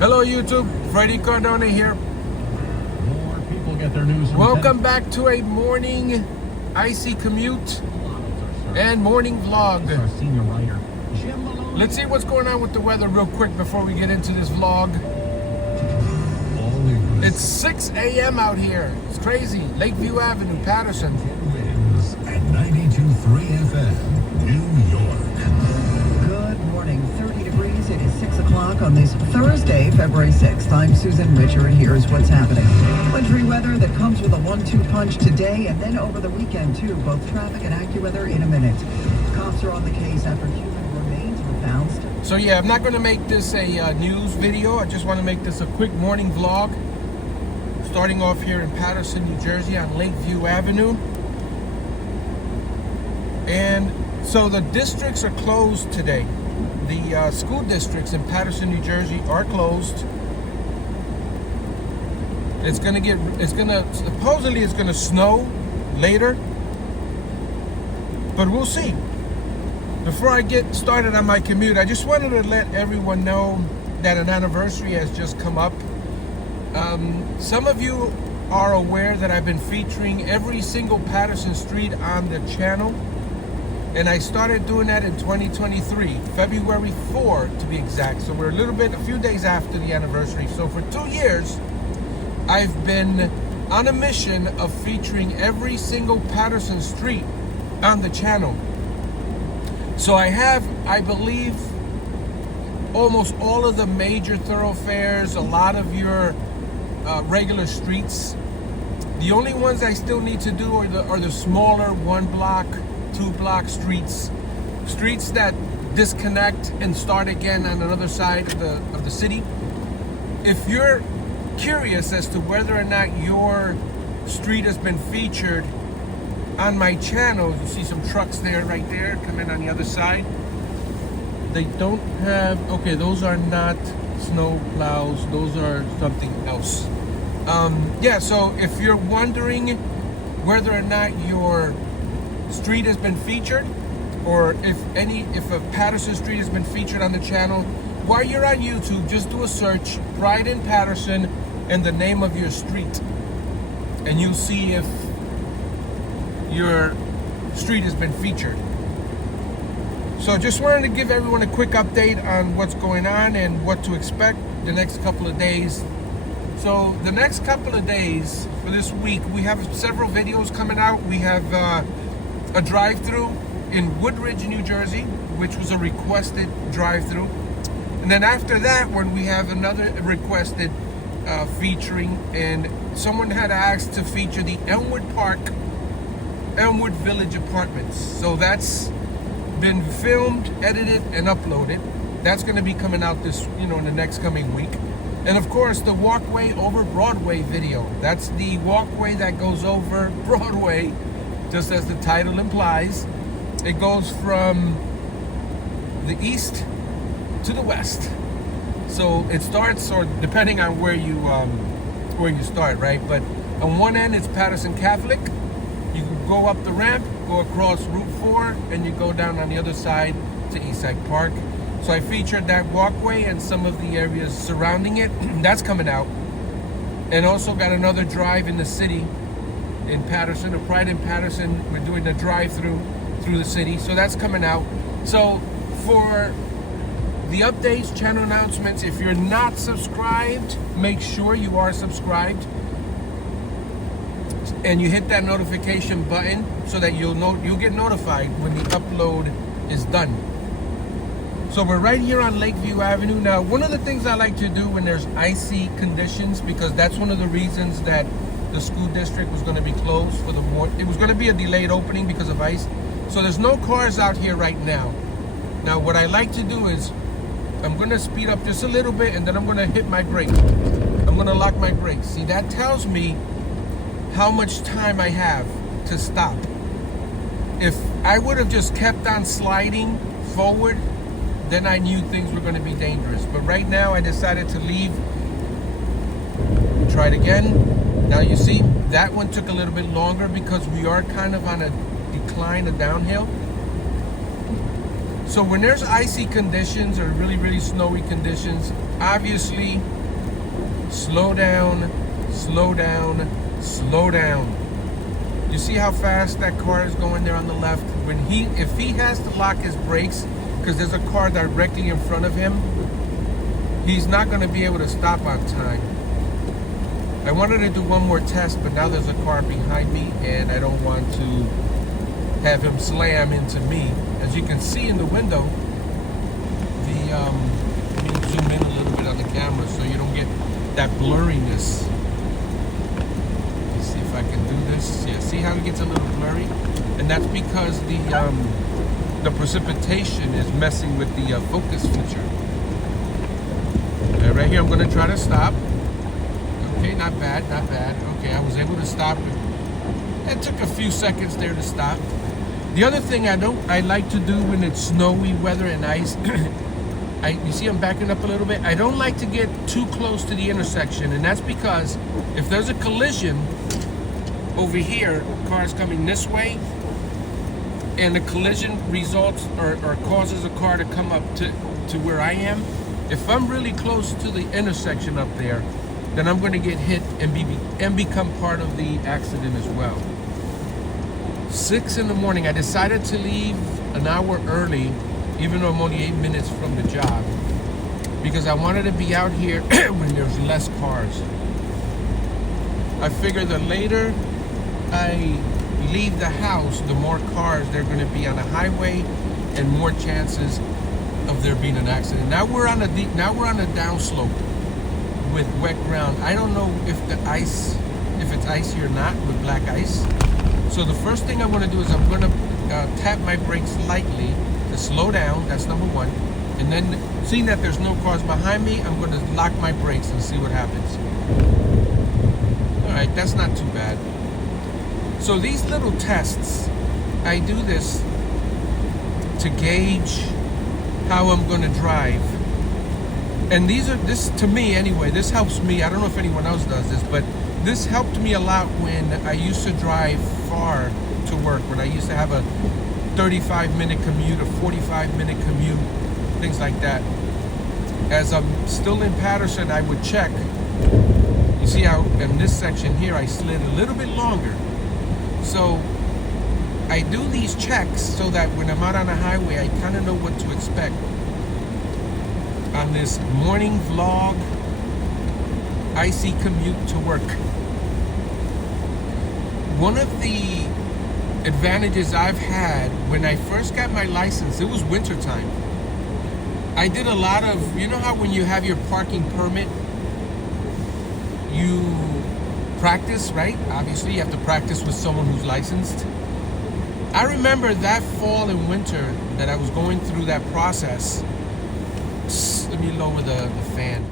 Hello YouTube, Freddie Cardona here. More people get their news from Welcome back to a morning icy commute and morning vlog. our senior writer. Let's see what's going on with the weather real quick before we get into this vlog. It's 6 a.m. out here. It's crazy. Lakeview Avenue, Paterson. Winds at 92.3 FM, New York. Good morning. 30 degrees. It is 6 o'clock on this Thursday, February 6th. I'm Susan Richard. Here's what's happening. Wintry weather that comes with a 1-2 punch today and then over the weekend, too. Both traffic and AccuWeather in a minute. Cops are on the case after human remains were found. So yeah, I'm not going to make this a news video. I just want to make this a quick morning vlog. Starting off here in Paterson, New Jersey on Lakeview Avenue. And so the districts are closed today. The school districts in Paterson, New Jersey are closed. Supposedly it's gonna snow later, but we'll see. Before I get started on my commute, I just wanted to let everyone know that an anniversary has just come up. Some of you are aware that I've been featuring every single Paterson street on the channel, and I started doing that in 2023, February 4 to be exact. So we're a few days after the anniversary. So for 2 years, I've been on a mission of featuring every single Paterson street on the channel. So I have, I believe, almost all of the major thoroughfares, a lot of your regular streets. The only ones I still need to do are the smaller 1-block, 2-block streets that disconnect and start again on another side of the city. If you're curious as to whether or not your street has been featured on my channel, you see some trucks there, right there, coming on the other side. They don't have, okay, those are not snow plows, those are something else. Yeah, so if you're wondering whether or not your street has been featured, or if a Paterson street has been featured on the channel, while you're on YouTube, just do a search, Pride in Paterson, and the name of your street, and you'll see if your street has been featured. So just wanted to give everyone a quick update on what's going on and what to expect the next couple of days. So the next couple of days for this week, we have several videos coming out. We have a drive-through in Woodridge, New Jersey, which was a requested drive-through. And then after that one, we have another requested featuring, and someone had asked to feature the Elmwood Village Apartments. So that's been filmed, edited, and uploaded. That's going to be coming out in the next coming week. And of course, the walkway over Broadway video. That's the walkway that goes over Broadway, just as the title implies. It goes from the east to the west. So it starts, or depending on where you start, right? But on one end, it's Paterson Catholic. You can go up the ramp, go across Route 4, and you go down on the other side to Eastside Park. So I featured that walkway and some of the areas surrounding it. That's coming out. And also got another drive in the city in Paterson, a Pride in Paterson. We're doing the drive-through through the city. So that's coming out. So for the updates, channel announcements, if you're not subscribed, make sure you are subscribed. And you hit that notification button so that you'll get notified when the upload is done. So we're right here on Lakeview Avenue. Now, one of the things I like to do when there's icy conditions, because that's one of the reasons that the school district was going to be closed for the morning. It was going to be a delayed opening because of ice. So there's no cars out here right now. Now, what I like to do is I'm going to speed up just a little bit, and then I'm going to hit my brake. I'm going to lock my brakes. See, that tells me how much time I have to stop. If I would have just kept on sliding forward, then I knew things were going to be dangerous. But right now I decided to leave. Try it again. Now you see, that one took a little bit longer because we are kind of on a decline, a downhill. So when there's icy conditions or really, really snowy conditions, obviously, slow down, slow down, slow down. You see how fast that car is going there on the left? If he has to lock his brakes because there's a car directly in front of him, he's not going to be able to stop on time. I wanted to do one more test, but now there's a car behind me and I don't want to have him slam into me. As you can see in the window, let me zoom in a little bit on the camera so you don't get that blurriness. Let's see if I can do this. Yeah, see how it gets a little blurry? And that's because the precipitation is messing with the focus feature. Right here, I'm going to try to stop. Okay, not bad, not bad. Okay, I was able to stop. It took a few seconds there to stop. The other thing I like to do when it's snowy weather and ice, you see I'm backing up a little bit. I don't like to get too close to the intersection, and that's because if there's a collision over here, cars coming this way, and the collision results or causes a car to come up to where I am, if I'm really close to the intersection up there, then I'm going to get hit and become part of the accident as well. 6 in the morning, I decided to leave an hour early, even though I'm only 8 minutes from the job, because I wanted to be out here when there's less cars. I figure the later I leave the house, the more cars there are going to be on the highway and more chances of there being an accident. Now we're on a downslope with wet ground. I don't know if it's icy or not with black ice. So the first thing I'm going to do is I'm going to tap my brakes lightly to slow down. That's number one. And then seeing that there's no cars behind me, I'm going to lock my brakes and see what happens. All right, that's not too bad. So these little tests, I do this to gauge how I'm going to drive. And this to me anyway, this helps me. I don't know if anyone else does this, but this helped me a lot when I used to drive far to work, when I used to have a 35-minute commute, a 45-minute commute, things like that. As I'm still in Paterson, I would check. You see how in this section here, I slid a little bit longer. So I do these checks so that when I'm out on the highway, I kind of know what to expect. On this morning vlog, icy commute to work. One of the advantages I've had when I first got my license, it was wintertime. I did a lot of, you know how when you have your parking permit, you practice, right? Obviously, you have to practice with someone who's licensed. I remember that fall and winter that I was going through that process. Let me lower the fan.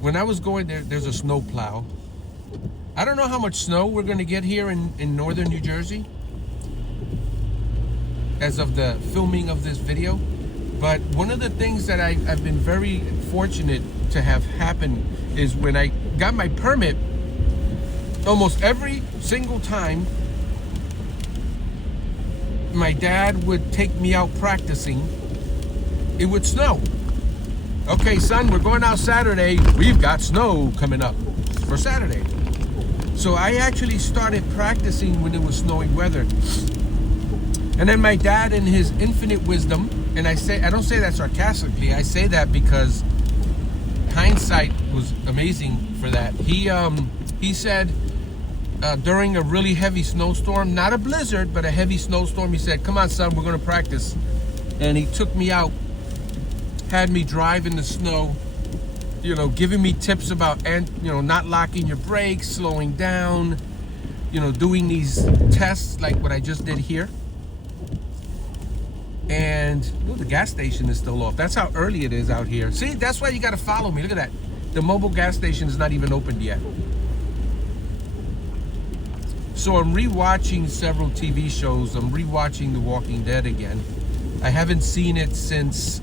When I was going there, there's a snow plow. I don't know how much snow we're going to get here in northern New Jersey as of the filming of this video. But one of the things that I've been very fortunate to have happen is when I got my permit, almost every single time, my dad would take me out practicing. It would snow. Okay, son, we're going out Saturday. We've got snow coming up for Saturday. So I actually started practicing when it was snowing weather. And then my dad, in his infinite wisdom, and I don't say that sarcastically, I say that because hindsight was amazing for that. He said during a really heavy snowstorm, not a blizzard, but a heavy snowstorm, he said, "Come on, son, we're going to practice." And he took me out, had me drive in the snow, you know, giving me tips about, not locking your brakes, slowing down, doing these tests like what I just did here. And the gas station is still off. That's how early it is out here. See, that's why you got to follow me. Look at that. The mobile gas station is not even opened yet. So I'm rewatching several TV shows. I'm rewatching The Walking Dead again. I haven't seen it since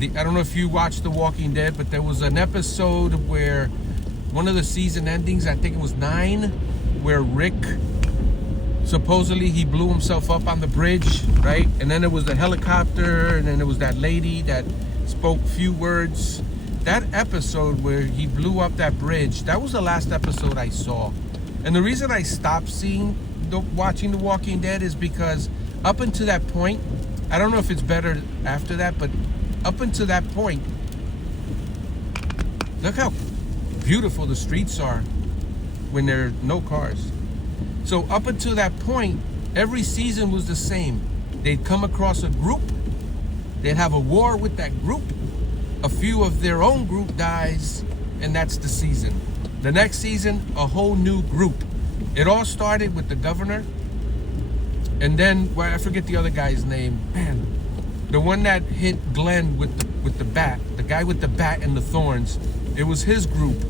I don't know if you watched The Walking Dead, but there was an episode where one of the season endings, I think it was 9, where Rick supposedly he blew himself up on the bridge, right? And then it was the helicopter, and then it was that lady that spoke few words. That episode where he blew up that bridge, that was the last episode I saw. And the reason I stopped watching The Walking Dead is because up until that point, I don't know if it's better after that, but up until that point, look how beautiful the streets are when there are no cars. So up until that point, every season was the same. They'd come across a group, they'd have a war with that group, a few of their own group dies, and that's the season. The next season, a whole new group. It all started with the governor, and then, well, I forget the other guy's name. Man, the one that hit Glenn with the bat, the guy with the bat and the thorns, it was his group.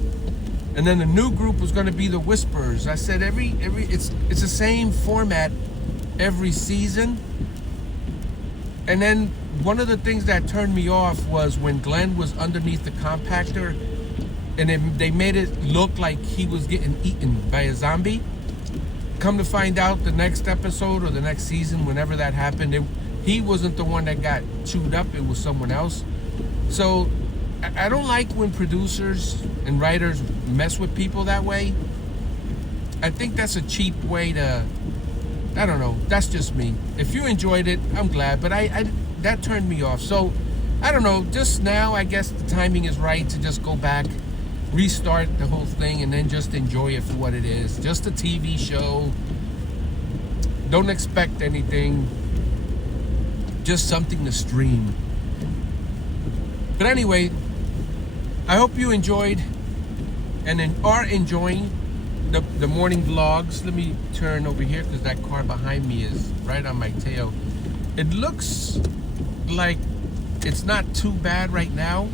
And then the new group was going to be the Whisperers. I said it's the same format every season. And then one of the things that turned me off was when Glenn was underneath the compactor, and they made it look like he was getting eaten by a zombie. Come to find out, the next episode or the next season, whenever that happened, he wasn't the one that got chewed up. It was someone else. So I don't like when producers and writers mess with people that way. I think that's a cheap way to, I don't know, that's just me. If you enjoyed it, I'm glad, but I that turned me off. So I don't know, just now I guess the timing is right to just go back, restart the whole thing, and then just enjoy it for what it is. Just a TV show. Don't expect anything. Just something to stream. But anyway, I hope you enjoyed and are enjoying the morning vlogs. Let me turn over here because that car behind me is right on my tail. It looks like it's not too bad right now.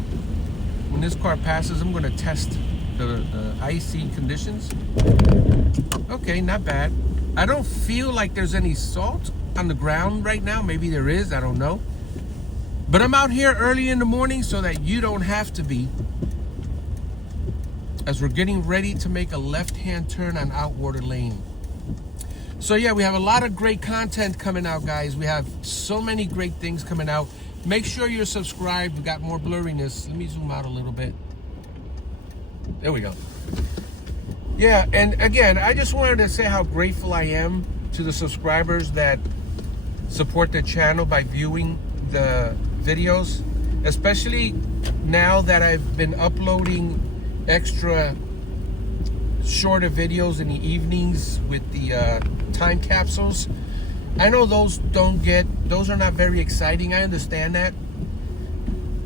When this car passes, I'm going to test the icy conditions. Okay, not bad. I don't feel like there's any salt on the ground right now. Maybe there is, I don't know. But I'm out here early in the morning so that you don't have to be, as we're getting ready to make a left-hand turn on Outwater Lane. So yeah, we have a lot of great content coming out, guys. We have so many great things coming out. Make sure you're subscribed. We got more blurriness. Let me zoom out a little bit. There we go. Yeah, and again, I just wanted to say how grateful I am to the subscribers that support the channel by viewing the videos, especially now that I've been uploading extra shorter videos in the evenings with the time capsules. I know those are not very exciting. I understand that.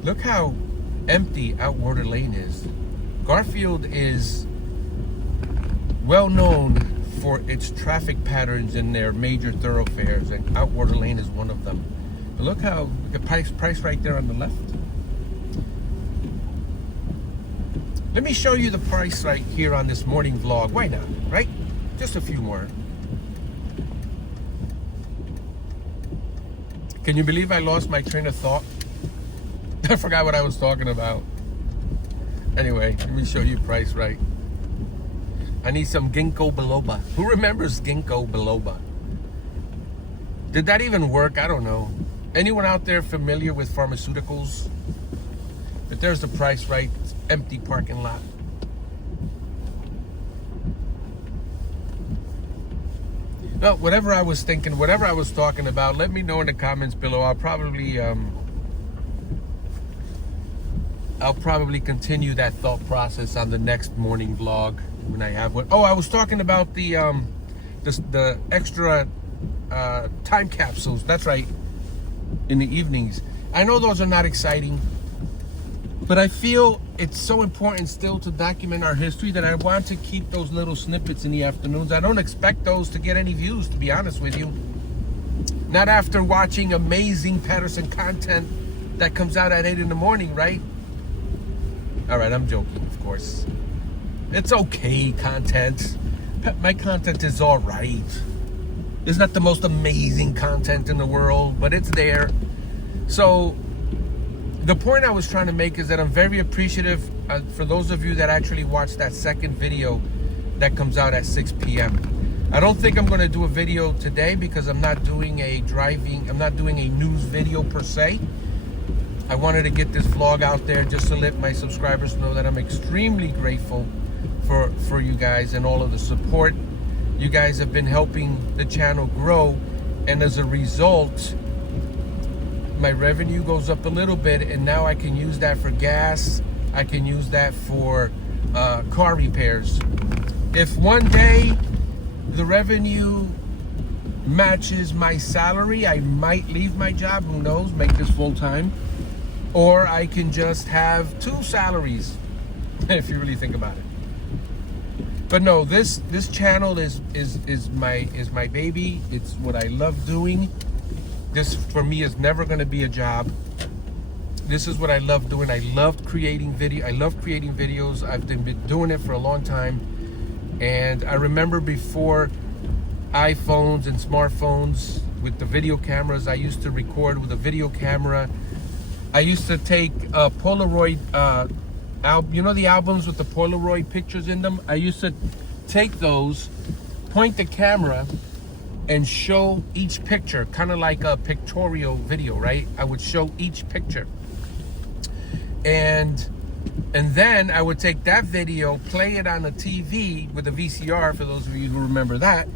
Look how empty Outwater Lane is. Garfield is well known for its traffic patterns in their major thoroughfares, and Outwater Lane is one of them. But look how the price right there on the left. Let me show you the price right here on this morning vlog. Why not, right? Just a few more. Can you believe I lost my train of thought? I forgot what I was talking about. Anyway, let me show you price right. I need some ginkgo biloba. Who remembers ginkgo biloba? Did that even work? I don't know. Anyone out there familiar with pharmaceuticals? But there's the price right. Empty parking lot. Well, whatever I was thinking, whatever I was talking about, let me know in the comments below. I'll probably continue that thought process on the next morning vlog when I have one. Oh, I was talking about the extra time capsules. That's right, in the evenings. I know those are not exciting, but I feel it's so important still to document our history that I want to keep those little snippets in the afternoons. I don't expect those to get any views, to be honest with you. Not after watching amazing Paterson content that comes out at 8 in the morning, right? All right, I'm joking, of course. It's okay content. My content is all right. It's not the most amazing content in the world, but it's there. So the point I was trying to make is that I'm very appreciative for those of you that actually watch that second video that comes out at 6 p.m. I don't think I'm going to do a video today because I'm not doing a news video per se. I wanted to get this vlog out there just to let my subscribers know that I'm extremely grateful for you guys and all of the support. You guys have been helping the channel grow, and as a result, my revenue goes up a little bit, and now I can use that for gas. I can use that for car repairs. If one day the revenue matches my salary, I might leave my job, who knows, make this full time. Or I can just have 2 salaries, if you really think about it. But no, this channel is my baby. It's what I love doing. This for me is never going to be a job. This is what I love doing. I love creating videos. I've been doing it for a long time. And I remember before iPhones and smartphones with the video cameras, I used to record with a video camera. I used to take Polaroid, you know the albums with the Polaroid pictures in them? I used to take those, point the camera, and show each picture, kind of like a pictorial video, right? I would show each picture. And then I would take that video, play it on a TV with a VCR, for those of you who remember that,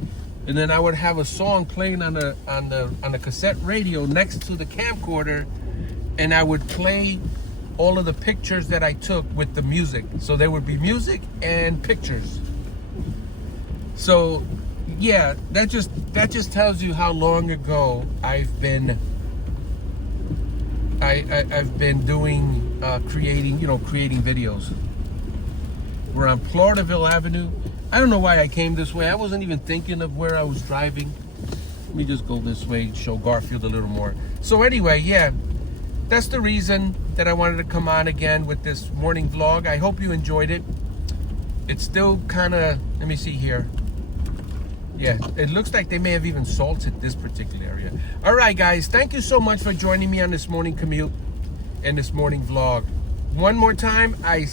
and then I would have a song playing on a cassette radio next to the camcorder, and I would play all of the pictures that I took with the music. So there would be music and pictures. So yeah, that just tells you how long ago I've been doing creating videos. We're on Floridaville Avenue. I don't know why I came this way. I wasn't even thinking of where I was driving. Let me just go this way, show Garfield a little more. So anyway, yeah, that's the reason that I wanted to come on again with this morning vlog. I hope you enjoyed it. It's still kind of, let me see here. Yeah, it looks like they may have even salted this particular area. All right, guys, thank you so much for joining me on this morning commute and this morning vlog. One more time, I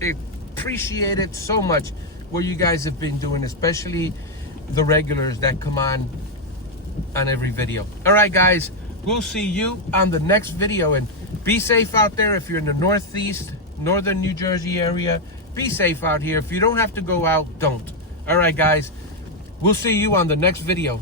appreciate it so much what you guys have been doing, especially the regulars that come on every video. All right, guys, we'll see you on the next video, and be safe out there. If you're in the Northeast, Northern New Jersey area, be safe out here. If you don't have to go out, don't. All right, guys. We'll see you on the next video.